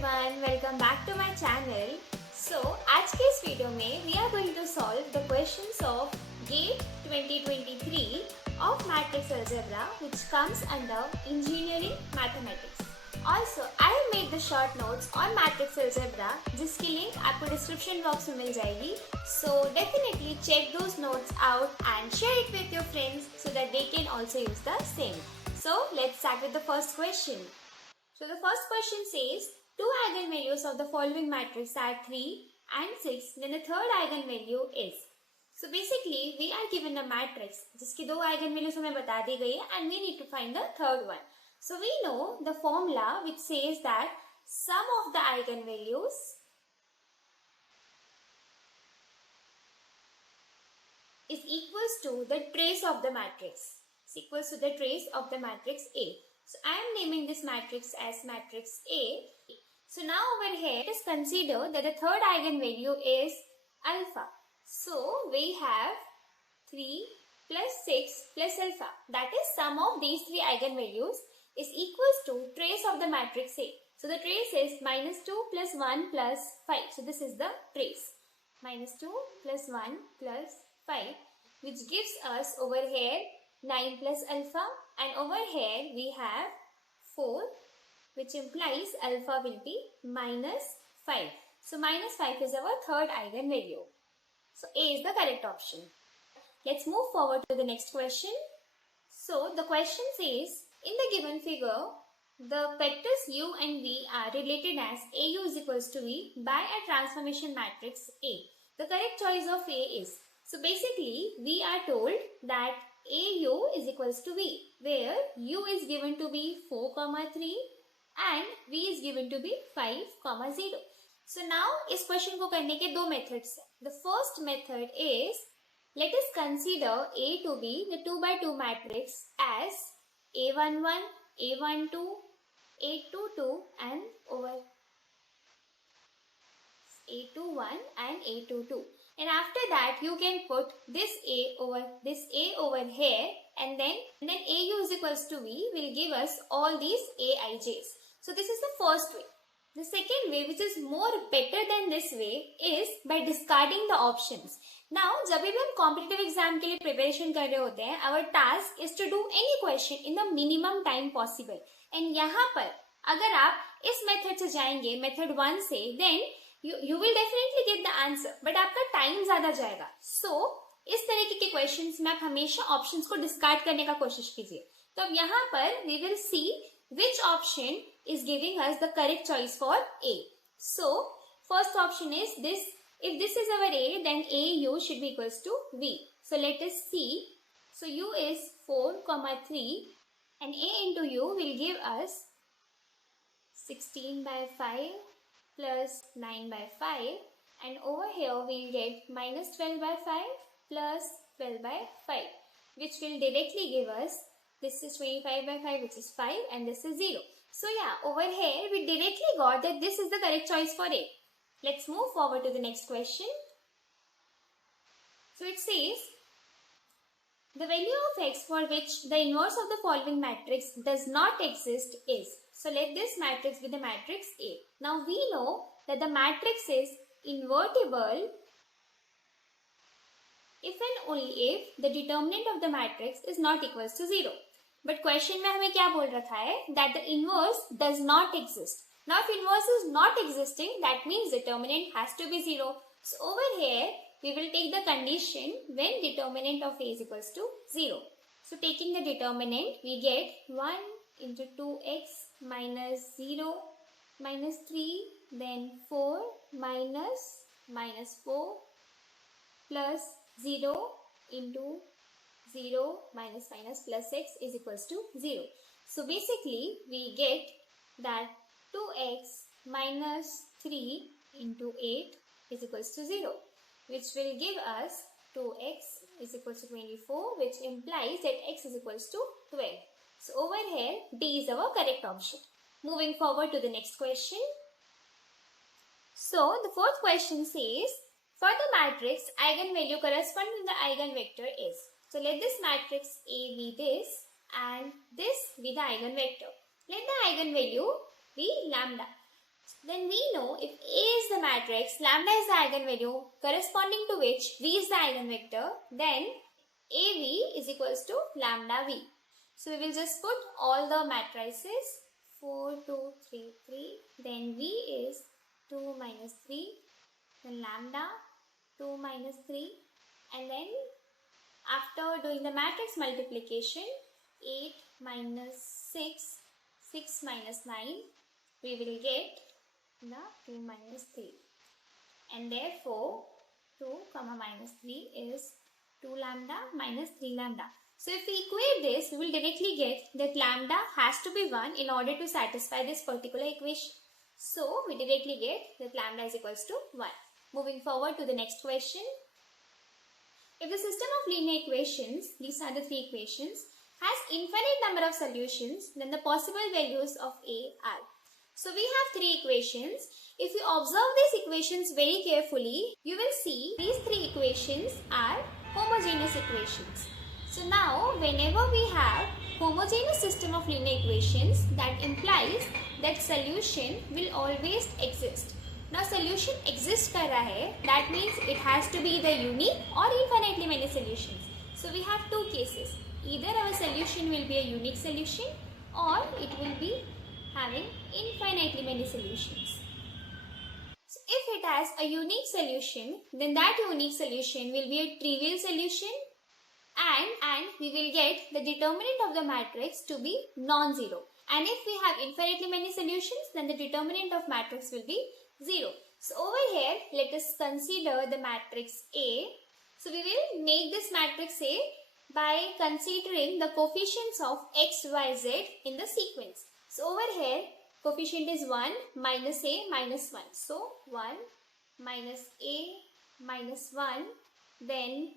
everyone, welcome back to my channel. So आज के इस वीडियो में we are going to solve the questions of GATE 2023 of matrix algebra which comes under engineering mathematics. Also, I have made the short notes on matrix algebra जिसकी link आपको description box में मिल जाएगी. So definitely check those notes out and share it with your friends so that they can also use the same. So let's start with the first question. So the first question says two eigenvalues of the following matrix are 3 and 6, then the third eigenvalue is. So basically we are given a matrix जिसकी दो eigenvalues हमें बता दी गई है and we need to find the third one. So we know the formula which says that sum of the eigenvalues is equals to the trace of the matrix. Is equals to the trace of the matrix A. So I am naming this matrix as matrix A. So now over here, let us consider that the third eigenvalue is alpha. So we have 3 plus 6 plus alpha. That is sum of these three eigenvalues is equals to trace of the matrix A. So the trace is minus 2 plus 1 plus 5. So this is the trace. Minus 2 plus 1 plus 5 which gives us over here 9 plus alpha and over here we have 4 which implies alpha will be minus 5. So minus 5 is our third eigenvalue. So A is the correct option. Let's move forward to the next question. So the question says in the given figure the vectors u and v are related as AU is equals to V by a transformation matrix A. The correct choice of A is, so basically we are told that AU is equals to V where U is given to be 4, 3 and V is given to be 5, 0. So now इस question को करने के दो methods हैं. The first method is let us consider A to be the 2 by 2 matrix as A11, A12, A22 and over A21 and A22. And after that you can put this A over here and then AU is equals to V will give us all these AIJs. So this is the first way. The second way which is more better than this way is by discarding the options. Now जब भी हम competitive exam के लिए preparation कर रहे होते हैं our task is to do any question in the minimum time possible. And यहाँ पर अगर आप इस method से जाएंगे method 1 से then you will definitely get the answer but आपका time ज़्यादा जाएगा. So इस तरीके के questions में आप हमेशा options को discard करने का कोशिश कीजिए. तो अब यहाँ पर we will see which option is giving us the correct choice for A. So first option is this. If this is our A then AU should be equals to V. So let us see. So U is 4, 3 and A into U will give us 16 by 5 plus 9 by 5 and over here we'll get minus 12 by 5 plus 12 by 5 which will directly give us this is 25 by 5 which is 5 and this is 0. So yeah, over here we directly got that this is the correct choice for A. Let's move forward to the next question. So it says the value of x for which the inverse of the following matrix does not exist is. So let this matrix be the matrix A. Now we know that the matrix is invertible if and only if the determinant of the matrix is not equals to 0. But question में हमें क्या बोल रखा है that the inverse does not exist. Now if inverse is not existing that means determinant has to be 0. So over here we will take the condition when determinant of A is equals to 0. So taking the determinant we get 1 into 2x minus 0 minus 3 then 4 minus 4 plus 0 into 0 minus plus x is equals to 0. So basically we get that 2x minus 3 into 8 is equals to 0 which will give us 2x is equals to 24 which implies that x is equals to 12. So over here D is our correct option. Moving forward to the next question. So the fourth question says for the matrix eigenvalue corresponding to the eigenvector is. So let this matrix A be this and this be the eigenvector. Let the eigenvalue be lambda. Then we know if A is the matrix, lambda is the eigenvalue corresponding to which V is the eigenvector, then AV is equals to lambda V. So we will just put all the matrices 4, 2, 3, 3. Then V is 2 minus 3. Then lambda 2 minus 3. And then after doing the matrix multiplication, 8 minus 6, 6 minus 9, we will get the 2 minus 3. And therefore, 2 comma minus 3 is 2 lambda minus 3 lambda. So if we equate this, we will directly get that lambda has to be 1 in order to satisfy this particular equation. So we directly get that lambda is equals to 1. Moving forward to the next question. If the system of linear equations, these are the three equations, has infinite number of solutions, then the possible values of A are. So we have three equations. If you observe these equations very carefully, you will see these three equations are homogeneous equations. So now whenever we have homogeneous system of linear equations, that implies that solution will always exist. Now solution exists कर रहा है, that means it has to be either unique or infinitely many solutions. So we have two cases. Either our solution will be a unique solution or it will be having infinitely many solutions. So if it has a unique solution, then that unique solution will be a trivial solution and we will get the determinant of the matrix to be non-zero. And if we have infinitely many solutions, then the determinant of matrix will be 0. So over here, let us consider the matrix A. So we will make this matrix A by considering the coefficients of x, y, z in the sequence. So over here, coefficient is 1 minus A minus 1. So 1 minus A minus 1, then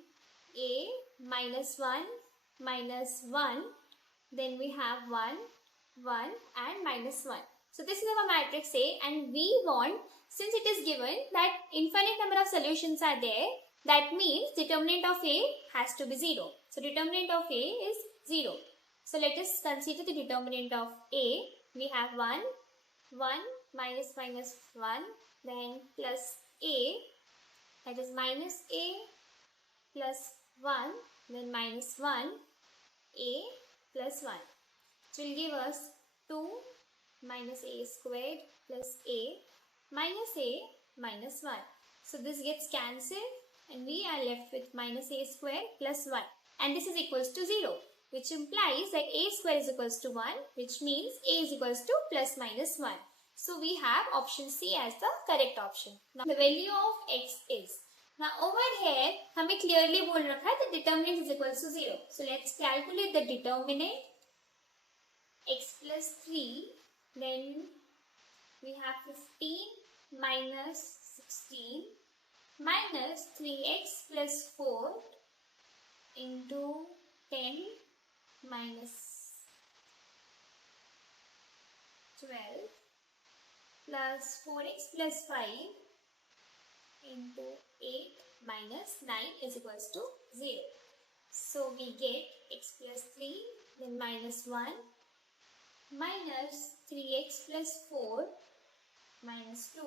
A minus 1 minus 1, then we have 1, 1 and minus 1. So this is our matrix A, and we want, since it is given that infinite number of solutions are there, that means determinant of A has to be 0. So determinant of A is 0. So let us consider the determinant of A. We have 1, 1 minus minus 1, then plus A, that is minus A plus 1, then minus 1, A plus 1. It will give us 2 minus A squared plus A minus A minus 1. So this gets cancelled and we are left with minus A squared plus 1. And this is equals to 0, which implies that A squared is equals to 1, which means A is equals to plus minus 1. So we have option C as the correct option. Now the value of x is. Now over here, हमें clearly बोल रखा है the determinant is equals to 0. So let's calculate the determinant. X plus 3, then we have 15 minus 16 minus 3x plus 4 into 10 minus 12 plus 4x plus 5 into 8 minus 9 is equals to 0. So we get x plus 3, then minus 1 minus 3x plus 4 minus 2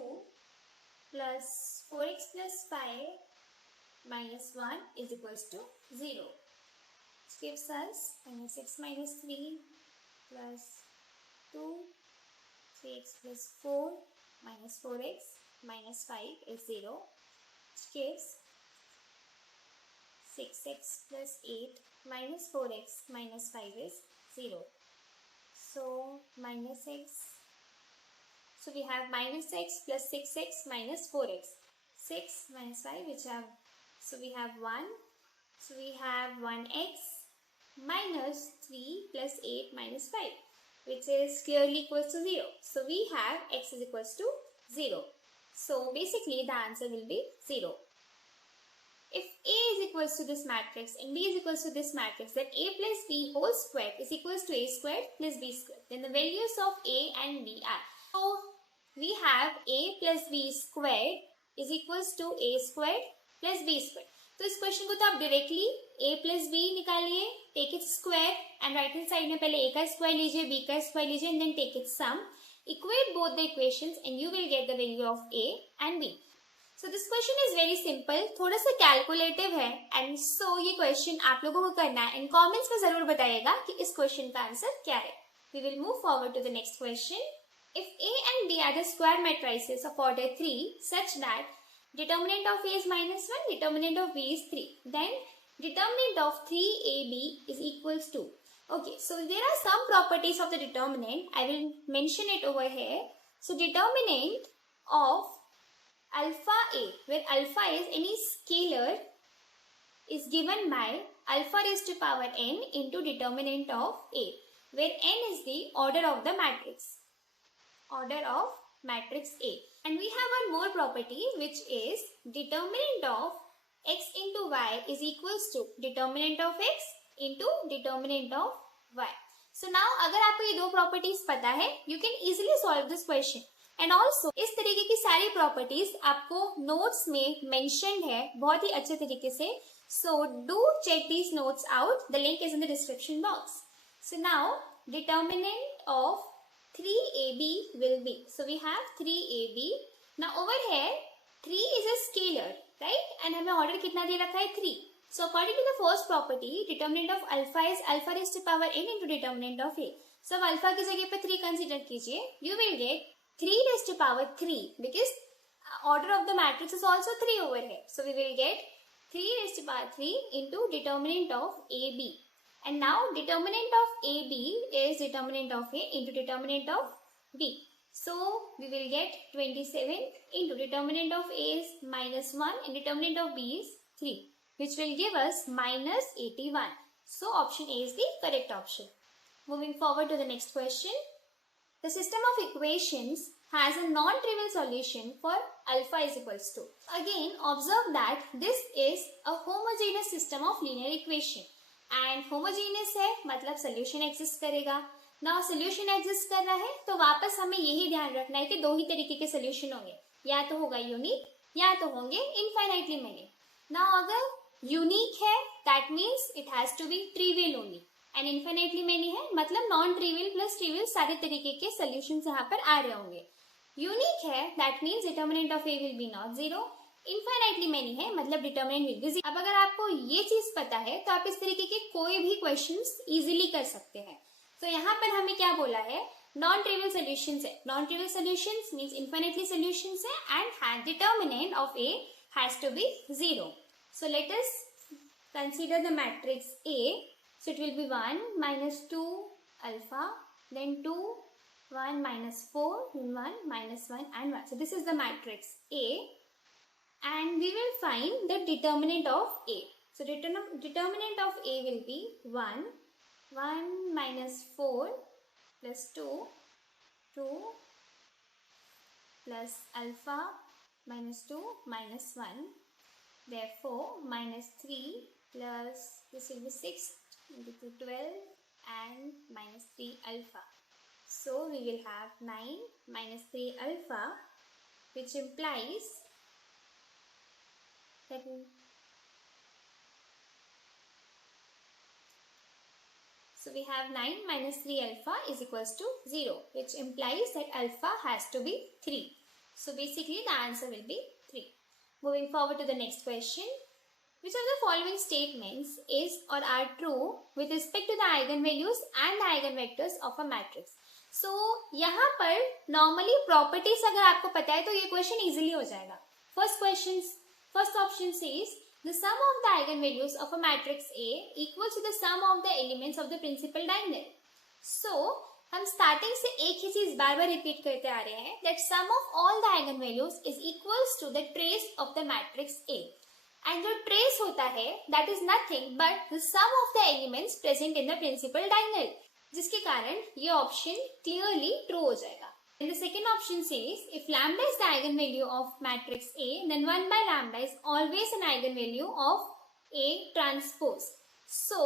plus 4x plus 5 minus 1 is equals to 0. Which gives us minus x minus 3 plus 2, 3x plus 4 minus 4x minus 5 is 0. Which gives 6x plus 8 minus 4x minus 5 is 0. So minus x. So we have minus x plus 6x minus 4x. 6 minus 5 which have, so we have 1. So we have 1x minus 3 plus 8 minus 5, which is clearly equals to 0. So we have x is equals to 0. So basically the answer will be 0. If A is equals to this matrix and B is equals to this matrix, then A plus B whole square is equals to A squared plus B squared. Then the values of A and B are. So we have A plus B squared is equals to A squared plus B squared. तो इस question को तो आप directly a plus b निकालिए, take it square and right hand side में पहले a का square लीजिए, b का स्क्वायर लीजिए and then take it sum. Equate both the equations and you will get the value of A and B. So this question is very simple, थोड़ा सा calculative है and so ये question आप लोगों को करना है एंड कमेंट्स में जरूर बताइएगा कि इस क्वेश्चन का आंसर क्या है. We will move forward to the next question. If A and B are the square matrices of order 3 such that determinant of A is -1, determinant of B is 3, then determinant of 3AB is equals to. Okay, so there are some properties of the determinant. I will mention it over here. So determinant of alpha A, where alpha is any scalar, is given by alpha raised to power n into determinant of A, where n is the order of the matrix. Order of matrix A. And we have one more property which is determinant of x into y is equals to determinant of x into determinant of y. So now अगर आपको ये दो properties पता है, you can easily solve this question. And also इस तरीके की सारी properties आपको notes में mentioned है बहुत ही अच्छे तरीके से. So do check these notes out. The link is in the description box. So now determinant of 3AB will be. So we have 3AB. Now over here 3 is a scalar, right? And हमें order कितना दे रखा है 3. So according to the first property, determinant of alpha is alpha raised to power n into determinant of A. So अब alpha की जगह पे 3 consider कीजिए. You will get 3 raised to power 3 because order of the matrix is also 3 over here. So we will get 3 raised to power 3 into determinant of AB. And now determinant of AB is determinant of A into determinant of B. So we will get 27 into determinant of A is -1 and determinant of B is 3, which will give us -81. So option A is the correct option. Moving forward to the next question. The system of equations has a non-trivial solution for alpha is equals to. Again observe that this is a homogeneous system of linear equation. And homogeneous है मतलब solution exist करेगा ना. Solution exist कर रहा है तो वापस हमें यही ध्यान रखना है कि दो ही तरीके के सोल्यूशन होंगे, या तो होगा यूनिक या तो होंगे इनफाइनाइटली मेनी. ना अगर यूनिक है that means it has to be trivial only and infinitely many है मतलब नॉन ट्रिवियल प्लस ट्रिवियल सारे तरीके के सोल्यूशन यहाँ पर आ रहे होंगे. यूनिक है that means determinant of A will be not zero. Infinitely many है मतलब डिटर्मिनेंट विल बी जीरो. अब अगर आपको ये चीज पता है तो आप इस तरीके के कोई भी क्वेश्चंस इजीली कर सकते हैं. तो यहाँ पर हमें क्या बोला है, नॉन ट्रिवियल सॉल्यूशंस है. Non trivial solutions means infinitely solutions है and determinant of A has to be zero. So let us consider the matrix A. So it will be 1 -2 अल्फा, then 2 1 -4 then 1 -1 and 1. So this is the matrix A. And we will find the determinant of A. So determinant of A will be 1 -4 plus 2 plus alpha -2 -1. Therefore -3 plus this will be 6 into 12 and -3 alpha. So we will have 9 -3 alpha, which implies that so we have 9 -3 alpha is equals to 0, which implies that alpha has to be 3. So basically the answer will be 3. Moving forward to the next question. Which of the following statements is or are true with respect to the eigenvalues and the eigenvectors of a matrix? So यहाँ पर normally properties अगर आपको पता है तो ये question easily हो जाएगा. First option says the sum of the eigenvalues of a matrix A equals to the sum of the elements of the principal diagonal. So हम starting से एक ही चीज बार बार repeat करते आ रहे हैं that sum of all the eigenvalues is equals to the trace of the matrix A. And जो trace होता है that is nothing but the sum of the elements present in the principal diagonal, जिसके कारण ये option clearly true हो जाएगा. And the second option says if lambda is the eigenvalue of matrix A, then 1 by lambda is always an eigenvalue of A transpose. So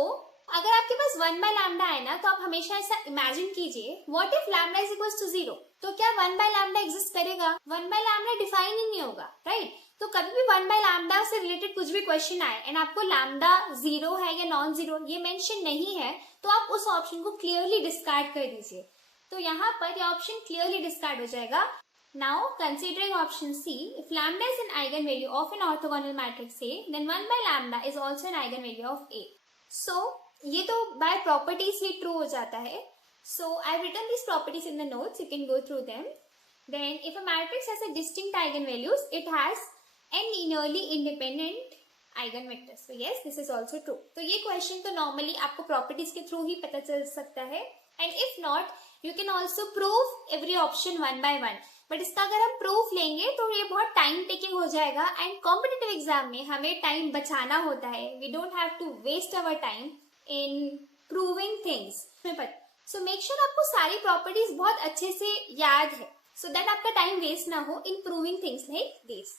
अगर आपके पास 1 by lambda है ना तो आप हमेशा ऐसा इमेजिन कीजिए what if lambda is equals to 0, तो क्या 1 by lambda एग्जिस्ट करेगा? 1 by lambda डिफाइन ही नहीं होगा, राइट? तो कभी भी 1 by lambda से रिलेटेड कुछ भी क्वेश्चन आए एंड आपको lambda 0 है या नॉन जीरो ये मेंशन नहीं है तो आप उस ऑप्शन को क्लियरली डिस्कार्ड कर दीजिए. तो यहाँ पर ये ऑप्शन क्लियरली डिस्कार्ड हो जाएगा. Now, considering option C, if lambda is an eigenvalue of an orthogonal matrix A, then 1 by lambda is also an eigenvalue of A. So, ये तो by properties ही true हो जाता है. So, I've written these properties in the notes. You can go through them. Then, if a matrix has a distinct eigenvalues, it has n linearly independent eigenvectors. So, yes, this is also true. तो ये question तो normally आपको properties के through ही पता चल सकता है. And if not, you can also prove every option one by one. But इसका अगर हम प्रूफ लेंगे तो ये बहुत टाइम टेकिंग हो जाएगा एंड कॉम्पिटिटिव एग्जाम में हमें टाइम बचाना होता है. We don't have to waste our time in proving things. So make sure आपको सारी प्रॉपर्टीज बहुत अच्छे से याद है सो दैट आपका टाइम वेस्ट ना हो in proving things like this.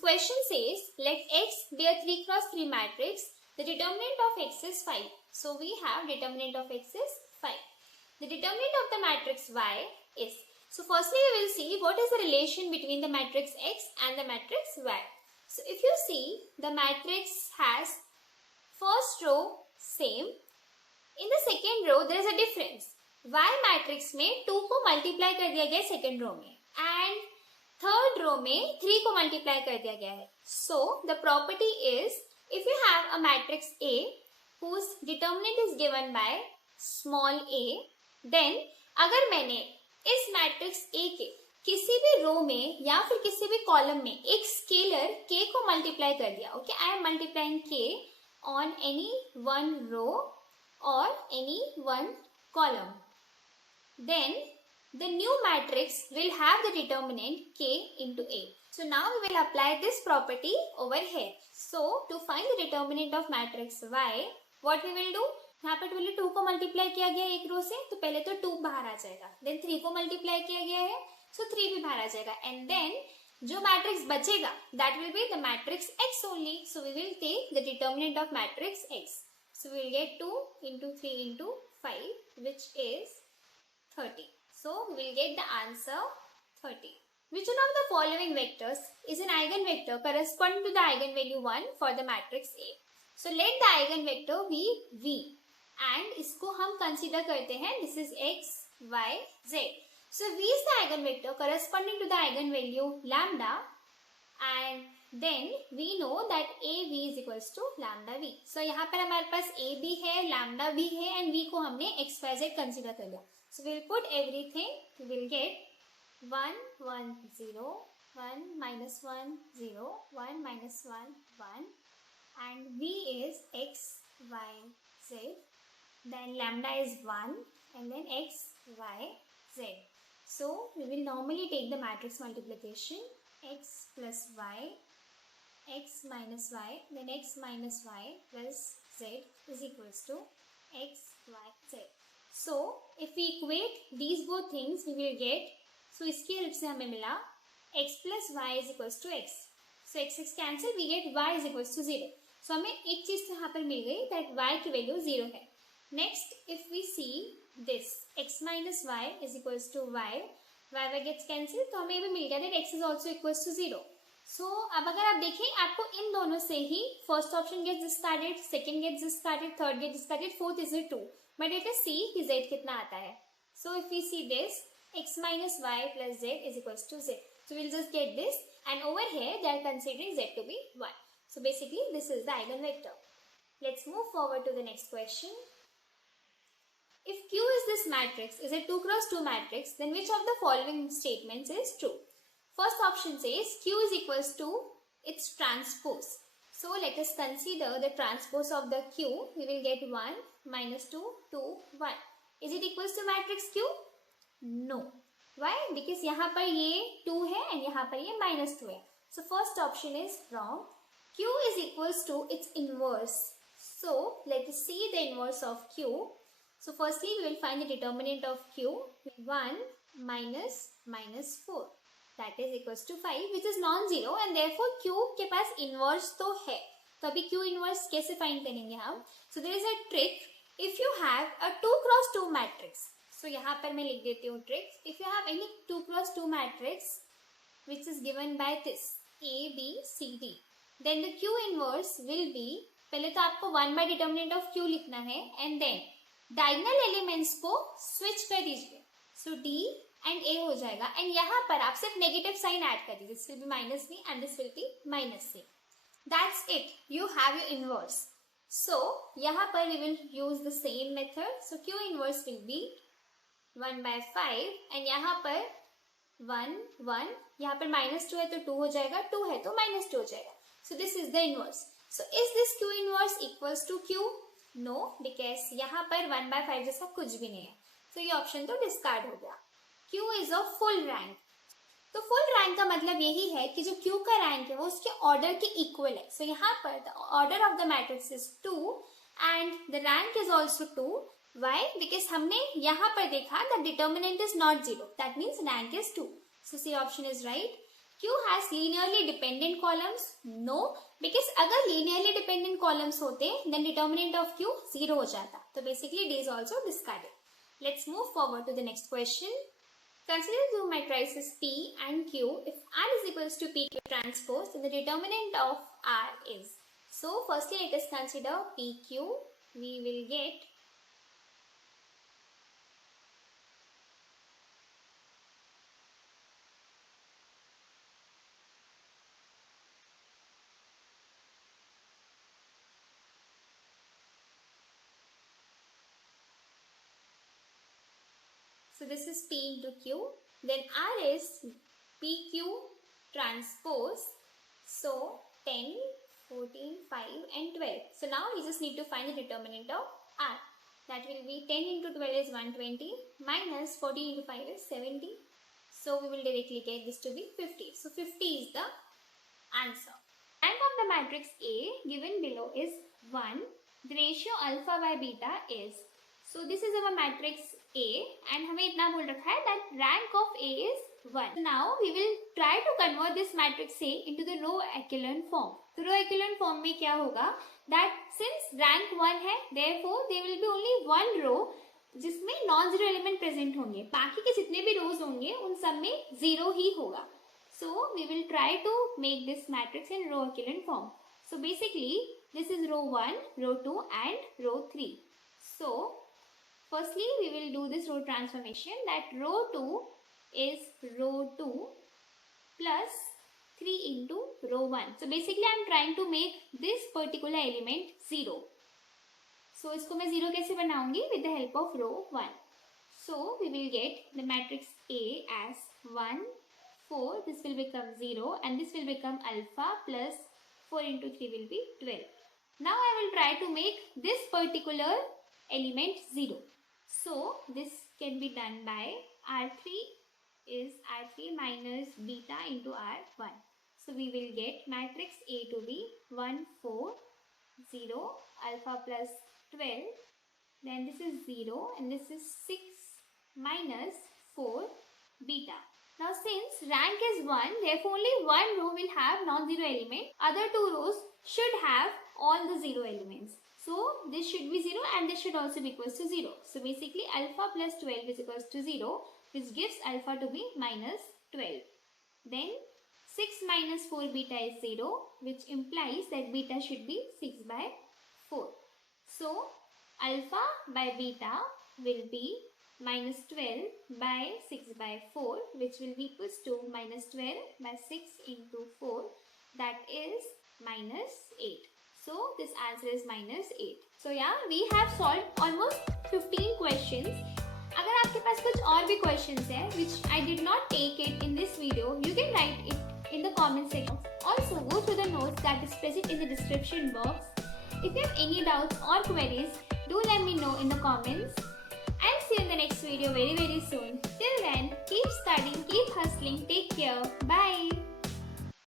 Question says let x be a 3x3 matrix. The determinant of x is 5. So we have determinant of x is 5. The determinant of the matrix y is. So firstly we will see what is the relation between the matrix X and the matrix Y. So if you see the matrix has first row same. In the second row there is a difference. Y matrix में 2 को multiply कर दिया गया है second row में and third row में 3 को multiply कर दिया गया है. So the property is if you have a matrix A whose determinant is given by small a, then अगर मैंने इस मैट्रिक्स ए के किसी भी रो में या फिर किसी भी कॉलम में एक स्केलर k को मल्टीप्लाई कर दिया. Okay, I am multiplying k on any one row और any one column. Then the new matrix will have the determinant k into a. So now we will apply this property over here. So to find the determinant of matrix y, what we will do? यहाँ पर पहले 2 को multiply किया गया है एक रो से तो पहले तो 2 बाहर आ जाएगा. देन 3 को मल्टीप्लाई किया गया है सो 3 भी बाहर आ जाएगा. एंड देन जो मैट्रिक्स बचेगा that will be the matrix x only. So we will take the determinant of matrix x. So we will get 2 into 3 into 5 which is 30. So we will get the answer 30. Which one of the following vectors is an eigenvector corresponding to the eigenvalue 1 for the matrix A? So let the eigenvector be v. And इसको हम consider करते हैं this is x, y, z. So v is the eigenvector corresponding to the eigenvalue lambda and then we know that av is equals to lambda v. So यहाँ पर हमारे पास a भी है, lambda भी है and v को हमने x, y, z consider कर लिया. So we will put everything. We will get 1, 1, 0, 1, minus 1, 0, 1, minus 1, 1 and v is x, y, z. Then lambda is 1 and then x, y, z. So we will normally take the matrix multiplication x plus y, x minus y, then x minus y plus z is equals to x, y, z. So if we equate these both things we will get, so इसकी help से हमें मिला x plus y is equals to x. So x cancel we get y is equals to 0. So हमें एक चीज यहाँ पर मिल गई that y की वैल्यू 0 है. Next, if we see this x minus y is equals to y gets cancelled तो हमें ये भी मिल गया that x is also equals to 0. So अब अगर आप देखें आपको इन दोनों से ही first option gets discarded, second gets discarded, third get discarded, fourth is 2. But let us see कि z कितना आता है. So if we see this x minus y plus z is equals to z. So we'll just get this and over here they are considering z to be 1. So basically this is the eigenvector. Let's move forward to the next question. If Q is this matrix, is a 2 cross 2 matrix, then which of the following statements is true? First option says Q is equals to its transpose. So let us consider the transpose of the Q. We will get 1, minus 2, 2, 1. Is it equals to matrix Q? No. Why? Because यहाँ पर ये 2 है and यहाँ पर ये minus 2 है. So first option is wrong. Q is equals to its inverse. So let us see the inverse of Q. So firstly we will find the determinant of Q. 1 minus minus 4 that is equals to 5 which is non-zero and therefore Q के पास inverse तो है. तो अभी Q inverse कैसे find करेंगे हम? So there is a trick. If you have a 2 cross 2 matrix. So यहाँ पर मैं लिख देती हूँ trick. If you have any 2 cross 2 matrix which is given by this A, B, C, D, then the Q inverse will be, पहले तो आपको 1 by determinant of Q लिखना है and then डायगोनल एलिमेंट्स को स्विच कर दीजिए. सो D and A हो जाएगा एंड यहाँ पर आप सिर्फ नेगेटिव साइन ऐड कर दीजिए. This will be minus B and this will be minus C. That's it. You have your inverse. So यहाँ पर we will use the same method. So Q inverse will be 1 by 5 and यहाँ पर 1 1, यहाँ पर -2 है तो 2 हो जाएगा, 2 है तो -2 हो जाएगा. So this is the inverse. So is this Q inverse equals to Q? No, because यहाँ पर 1 by 5 जैसा कुछ भी नहीं है. So ये ऑप्शन तो डिस्कार्ड हो गया. Q is of full rank. तो फुल रैंक का मतलब यही है कि जो Q का रैंक है वो उसके ऑर्डर के इक्वल है. सो यहाँ पर the order of the matrix is 2 and the rank is also 2. Why? Because हमने यहाँ पर देखा the determinant is not 0. That means rank is 2. So C option is right. Q has linearly dependent columns? No, because अगर linearly dependent columns होते then determinant of Q 0 हो जाता. तो basically D is also discarded. Let's move forward to the next question. Consider two matrices P and Q. If R is equals to PQ transpose, then the determinant of R is. So, firstly, let us consider PQ. We will get so this is P into Q. Then R is PQ transpose. So 10, 14, 5 and 12. So now we just need to find the determinant of R. That will be 10 into 12 is 120 minus 14 into 5 is 70. So we will directly get this to be 50. So 50 is the answer. Rank of the matrix A given below is 1. The ratio alpha by beta is. So this is our matrix A and हमें इतना बोल रखा है that rank of A is 1. Now we will try to convert this matrix A into the row echelon form. तो row echelon form में क्या होगा? That since rank 1 है, therefore there will be only one row जिसमें non zero element present होंगे. बाकी के जितने भी रोज होंगे उन सब में 0 ही होगा. So we will try to make this matrix in row echelon form. So basically this is row 1, row 2 and row 3. So firstly, we will do this row transformation. That row 2 is row 2 plus 3 into row 1. So basically, I am trying to make this particular element 0. So इसको मैं 0 कैसे बनाऊंगी? With the help of row 1. So we will get the matrix A as 1, 4. This will become 0 and this will become alpha plus 4 into 3 will be 12. Now I will try to make this particular element 0. So this can be done by R3 is R3 minus beta into R1. So we will get matrix A to be 1, 4, 0, alpha plus 12. Then this is 0 and this is 6 minus 4 beta. Now since rank is 1, therefore only one row will have non-zero element. Other two rows should have all the 0 elements. So this should be 0 and this should also be equals to 0. So basically alpha plus 12 is equals to 0, which gives alpha to be minus 12. Then 6 minus 4 beta is 0, which implies that beta should be 6 by 4. So alpha by beta will be minus 12 by 6 by 4, which will be equals to minus 12 by 6 into 4, that is minus 8. So this answer is minus 8. So yeah, we have solved almost 15 questions. अगर आपके पास कुछ और भी questions हैं which I did not take it in this video, you can write it in the comment section. Also go through the notes that is present in the description box. If you have any doubts or queries, do let me know in the comments. I'll see you in the next video very soon. Till then, keep studying, keep hustling, take care.